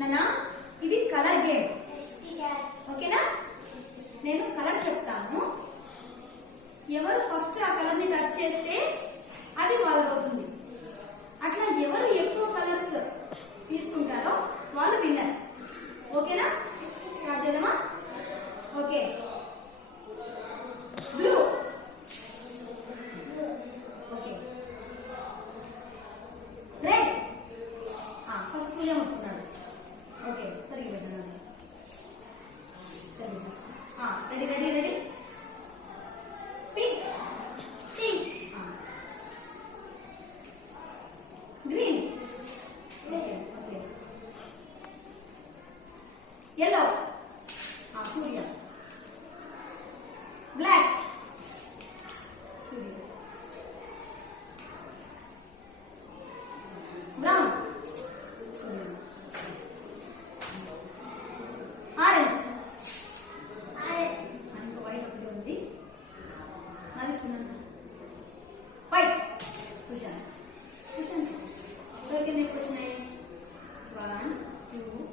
నానా ఇది colour game. ఓకేనా? నేను కలర్ చెప్తాను. ఎవరు ఫస్ట్ ఆ కలర్ ని టచ్ చేస్తే అది వాళ్ళది అవుతుంది. అట్లా ఎవరు ఎక్కువ కలర్స్ తీసుకుంటారో వాళ్ళు విన్నర్. ఓకేనా? స్టార్ట్ చేద్దామా? Okay. Blue. Okay. Red. First Surya ముట్టుకున్నాడు. ఓకే, సరిగ్గా పెట్టండి. Ready ready ready. Pink. Green. Okay okay. yellow. Surya. Black. Surya. Brown. Orange. ఇంకా వైట్ ఒకటి ఉంది. అది చూడండి. వైట్. సుశాంత్. సుశాంత్ ఎవరికి వచ్చినాయి? 1 2